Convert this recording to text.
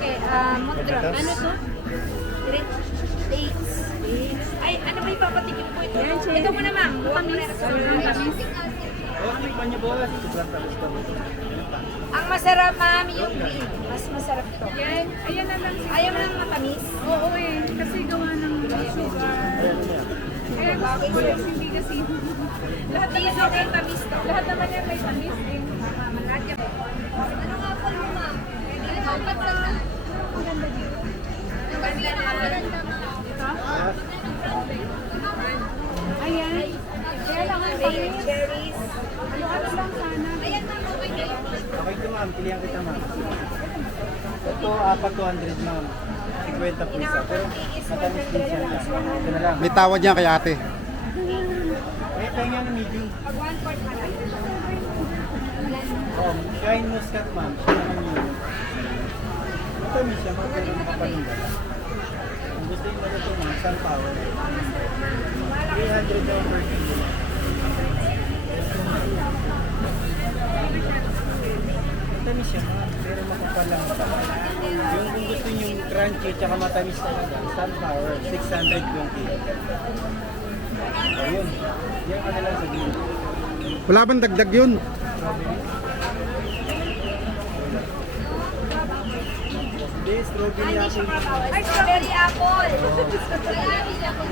Okay, Montros. Ano to? Dates. Ay, ano ba ipapatikim ko ito? Ito muna, ma'am. Sobrang tamis. Ang masarap, ma'am, yung green. Mas masarap to. Yan, ayan na lang. Ayaw mo ng matamis? Oo eh, kasi gawa ng sugar. Kaya gusto ko yung hindi kasi. Lahat naman sobrang tamis to. Lahat naman yan may tamis eh. Ano nga po mo, ma'am? Ang ganda dito. Ang ganda na. Ayan. Kaya lang ang tamis. Cherries. Ano lang sana. Ayan, ma'am. Okay kayo. Okay ito ma'am, pilihan kita ma'am. Ito, 4,200 ma'am. 50 po isa. Pero matamis din siya. Ito na lang. May tawad yan kay ate. May tayo ng medium. Pag 1/4 na lang. Oh, shine muscat ma'am. Siya naman yun. Matamis siya ma'am, pero makapalinda. Kung gusto yung maluto ma'am, sunflower. 300 daw per kilo. Matamis siya ma'am, pero makapal lang. Yung kung gusto nyo yung crunchy tsaka matamis talaga, sunflower, 620. Ayun, yan ka na lang sa gilid. Wala bang dagdag yun? Hindi, strawberry apple. Ay, strawberry apple. Strawberry apple.